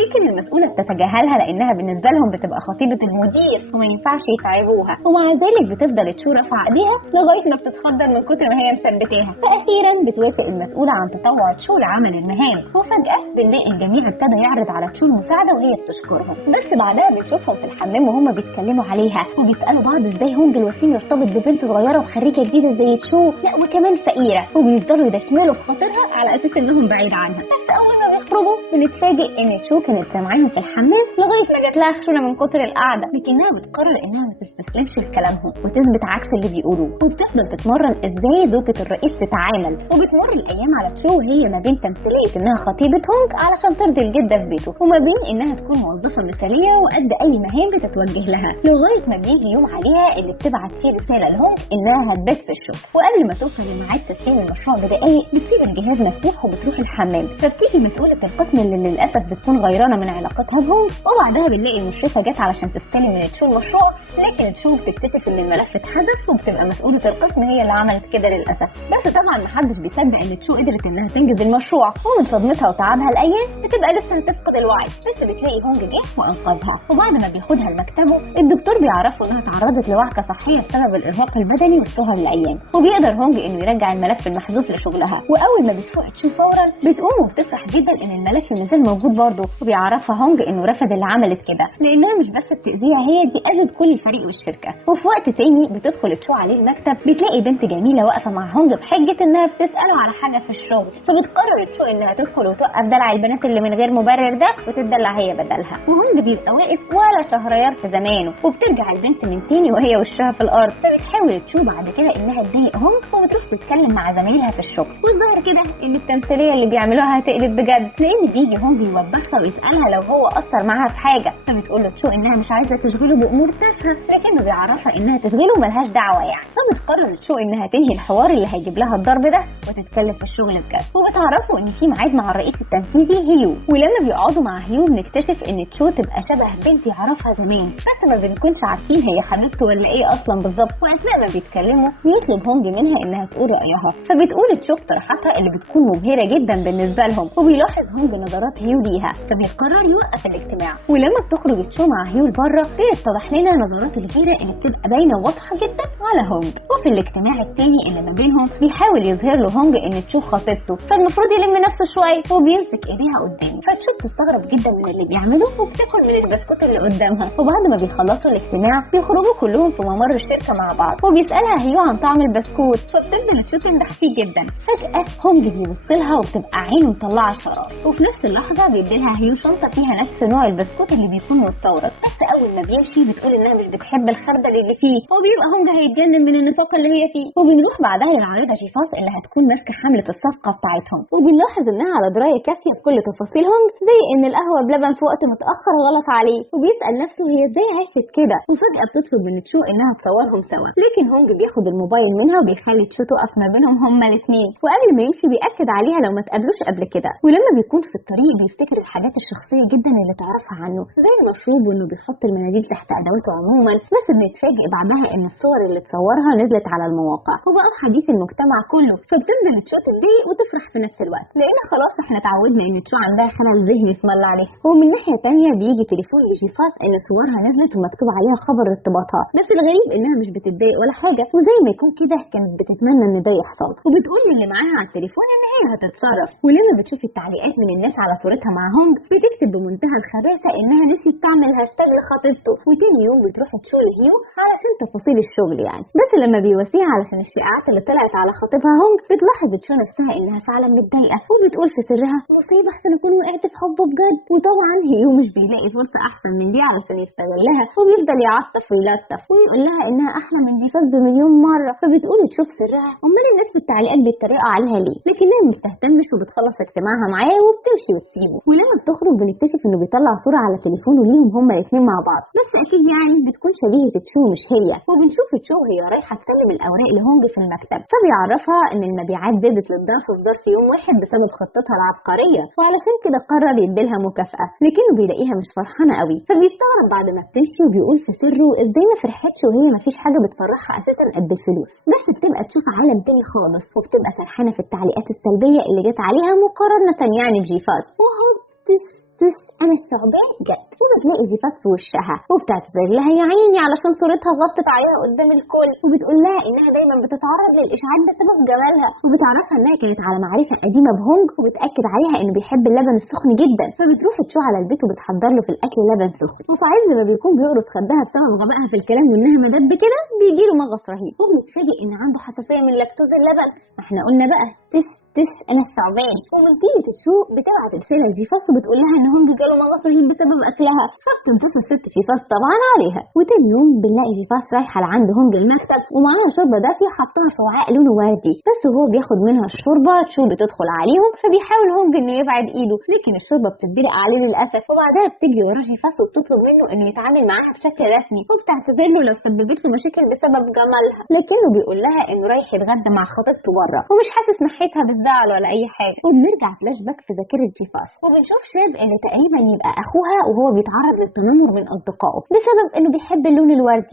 لكن المسؤولة بتتجاهلها لأنها بالنسبة لهم بتبقى خطيبة المدير وما ينفعش يتعبوها، ومع ذلك بتفضل تشو رافعة ايديها لغاية ما بتتخدر من كتر ما هي مثبتاها. فأخيرا بتوافق المسؤولة عن تطوع تشو لعمل المهام، وفجأة بنلاقي الجميع ابتدى يعرض على تشو المساعدة وهي بتشكرهم. بس بعدها بنشوفهم في الحمام وهم بيتكلموا عليها وبيسألوا بعض ازاي هونج الوسيم يرتبط ببنت صغيرة وخريجة جديدة زي تشو، لا وكمان فقيرة، وبيفضلوا يدشملوا في خاطرها على أساس انهم بعيد عنها. بس أول ما بيخرجوا بنتفاجئ ان تشو كانت سامعاهم في الحمام لغاية ما جات لها خشونة من كتر القعدة، لكنها بتقرر انها ما تستسلمش لكلامهم وتثبت عكس اللي بيقولوه، وبتفضل تتمرن ازاي زوجة الرئيس تتعامل. وبتمر الايام على تشو وهي ما بين تمثيلية انها خطيبة هونج علشان ترضي الجدة في بيته، وما بين انها تكون موظفة مثالية وقد اي مهام بتتوجه لها، لغاية ما بيجي يوم عليها اللي بتبعت فيه رسالة لهونج انها هتبات في الشغل. وقبل ما توصل لميعاد تسليم المشروع بدقايق بتسيب الجهاز مفتوح وبتروح الحمام. فبتيجي مسؤولة القسم اللي للاسف بتكون غيرانة من علاقتها بهونج، وبعدها بنلاقي المشرفة جت علشان تستلم من تشو المشروع، لكن تشو بتكتشف ان الملف اتحذف وبتبقى مسؤولة القسم هي اللي عملت كده للاسف. بس طبعا محدش بيصدق ان تشو قدرت انها تنجز المشروع، ومن صدمتها وتعبها الايام بتبقى لسه هتفقد الوعي. بس بتلاقي هونج جه وانقذها، وبعد ما بياخدها لمكتبه الدكتور بيعرفه انها تعرضت لوعكة صحية بسبب الارهاق البدني والسهر الايام، وبيقدر هونج انه يرجع الملف المحذوف لشغلها. واول ما بتفوق تشو فورا بتقوم وبتفرح جدا ان الملف مازال موجود برضه، وبيعرفها هونج انه رفض اللي عملت كده لانها مش بس بتأذيها هي، دي اذت كل الفريق والشركة. وفي وقت تاني بتدخل تشو عليه المكتب بتلاقي بنت جميلة واقفة مع هونج بحجة انها بتسأله على حاجة في الشغل، فبتقرر تشو انها تدخل وتوقف دلع البنات اللي من غير مبرر ده وتدلع هي بدلها. وهونج بيبقى واقف ولا شهريار في زمانه، وبترجع البنت من تاني وهي وشها في الارض. فبتحاول تشو بعد كده انها تضايق هونج وبتروح تتكلم مع زمايلها في الشغل، والظاهر كده ان التمثيلية اللي بيعملوها هتقلب بجد، لان بيجي هونج يوضحها ويسألها لو هو اثر معاها في حاجة. فبتقول له تشو انها مش عايزة تشغله بامور تافهة، لكنه بيعرفها انها تشغله ملهاش دعوة يعني. فبتقرر تشو انها تنهي الحوار اللي هيجيب لها الضرب ده وتتكلم في الشغل بجد. وبتعرفوا ان في ميعاد مع الرئيس التنفيذي هيو، ولما بيقعدوا مع هيو بنكتشف ان تشو تبقى شبه بنت يعرفها زمان، بس ما بنكونش عارفين هي حبيبته ولا ايه اصلا بالظبط. واثناء ما بيتكلموا بيطلب هونج منها انها تقول رايها، فبتقول تشو اقتراحاتها اللي بتكون مبهرة جدا بالنسبة لهم، وبيلاحظ هونج نظرات هيو ليها فبيقرر يوقف الاجتماع. ولما بتخرج تشو مع هيو لبره بيتضح لنا نظرات الغيرة اللي بتبقى باينة وواضحة جدا على هونج. وفي الاجتماع التاني اللي ما بينهم بيحاول يظهر له هونج ان تشو خطيبته، فالمفروض يلم نفسه شوية وبيمسك ايديها قدامه. فتشو بتستغرب جدا من اللي بيعمله وبتاكل من البسكوت اللي قدامها. وبعد ما بيخلصوا الاجتماع بيخرجوا كلهم في ممر الشركة مع بعض، وبيسألها هيو عن طعم البسكوت، فبتفضل تشو تمدح فيه جدا. فجأة هونج بيبص لها وبتبقى عينه مطلعة شرار، وفي نفس اللحظة بيديلها هيو شنطة فيها نفس نوع البسكوت اللي بيكون مستورد. بس اول ما بيمشي بتقول انها مش بتحب الخردل اللي فيه، وبيبقى هونج هيتجنن من النفاق اللي هي فيه. وبنروح بعدها للعارضة جيفاس اللي هتكون ماسكة حملة الصفقة بتاعتهم، وبنلاحظ انها على دراية كافية بكل تفاصيل هونج، زي ان القهوة بلبن في وقت متأخر غلط عليه، وبيسأل نفسه هي ازاي عرفت كده. وفجأة بتطلب من تشو انها تصورهم سوا، لكن هونج بياخد الموبايل منها وبيخلي تشو تقف ما بينهم هما الاثنين، وقبل ما يمشي بيأكد عليها لو ما تقابلوش قبل كده. ولما بيكون في الطريق بيفتكر الحاجات الشخصية جدا اللي تعرفها عنه زي المشروب وانه بيحط المناديل تحت ادواته عموما. بس بنتفاجئ بعدها ان الصور اللي اتصورها نزلت على المواقع وبقى حديث المجتمع كله. فبتفضل تشو تتضايق وتفرح في نفس الوقت، لان خلاص احنا اتعودنا ان تشو عندها خلل ذهني اسم الله عليه. ومن ناحية تانية بيجي تليفون لجيفاس ان صورها نزلت ومكتوب عليها خبر ارتباطها، بس الغريب انها مش بتتضايق ولا حاجة، وزي ما يكون كده كانت بتتمنى ان ده يحصل. وبتقول للي معاها على التليفون ان هي هتتصرف. ولما بتشوف التعليقات من الناس على صورتها مع هونج بتكتب بمنتهى الخباثة انها نسيت تعمل هاشتاج لخطيبته. وتاني يوم بتروح تشو لهيو علشان تفاصيل الشغل يعني، بس لما بيواسيها علشان الشائعات اللي طلعت على خطيبها هونج بتلاحظ تشو نفسها انها فعلا متضايقة، وبتقول في سرها مصيبة احسن اكون وقعت في حبه بجد. وطبعا هيو مش بيلاقي فرصة احسن من دي علشان يستغلها، وبيفضل يعطف ويلطف ويقول لها انها احلى من جيفاس بمليون مرة. فبتقول تشوف سرها امال الناس في التعليقات بيتريقوا عليها ليه، لكنها ما بتهتمش وبتخلص اجتماعها معاه وبتمشي وتسيبه. ولما بتخرج بنكتشف انه بيطلع صورة على تليفونه ليهم هما الاثنين مع بعض، بس اكيد يعني بتكون شبيهة تشو مش هي. وبنشوف تشو وهي رايحة تسلم الاوراق لهونج في المكتب، فبيعرفها ان المبيعات زادت للضعف في ظرف يوم واحد بسبب خطتها العبقرية، وعلشان كده قرر يديلها مكافأة، لكنه بيلاقيها مش فرحانة قوي. فبيستغرب بعد ما بتمشي وبيقول في سره ازاي ما فرحتش وهي ما فيش حاجة بتفرحها اساسا قد الفلوس. بس بتبقى تشوف عالم تاني خالص، وبتبقى سرحانة في التعليقات السلبية اللي جت عليها مقارنة يعني بجيفاس. وهو تس انا الثعبان جت، وبتلاقي جيفاس في وشها وبتعتذر لها يا عيني علشان صورتها غطت عليها قدام الكل، وبتقول لها انها دايما بتتعرض للاشاعات بسبب جمالها، وبتعرفها انها كانت على معرفه قديمه بهونج، وبتاكد عليها انه بيحب اللبن السخن جدا، فبتروح تشو على البيت وبتحضر له في الاكل لبن سخن. وفي عز ما بيكون بيقرص خدها بسبب غبائها في الكلام وانها مدب كده، بيجي له مغص رهيب وبيتفاجئ ان عنده حساسيه من لاكتوز اللبن. احنا قلنا بقى تس انا الثعبان. ومن تيجي تسوق بتبعت رساله لجيفاس وبتقول لها ان هونج جاله مغص رهيب بسبب اكلها، فبتنتصر ست جيفاس طبعا عليها. وتاني يوم بنلاقي جيفاس رايحه لعند هونج المكتب ومعاها شوربه دافيه حطها في وعاء لونه وردي، بس وهو بياخد منها الشوربه تشو بتدخل عليهم، فبيحاول هونج انه يبعد ايده لكن الشوربه بتتدلق عليه للاسف، وبعدها بتجري ورا جيفاس وبتطلب منه انه يتعامل معاها بشكل رسمي، وبتعتذر له لو سببت له مشاكل بسبب جمالها، لكنه بيقول لها انه رايح يتغدى مع خطيبته بره ومش حاسس ناحيتها بالزعل ولا اي حاجه. وبنرجع فلاش باك في ذاكره جيفاس وبنشوف شاب اللي تقريبا يبقى اخوها وهو بيتعرض للتنمر من اصدقائه بسبب انه بيحب اللون الوردي.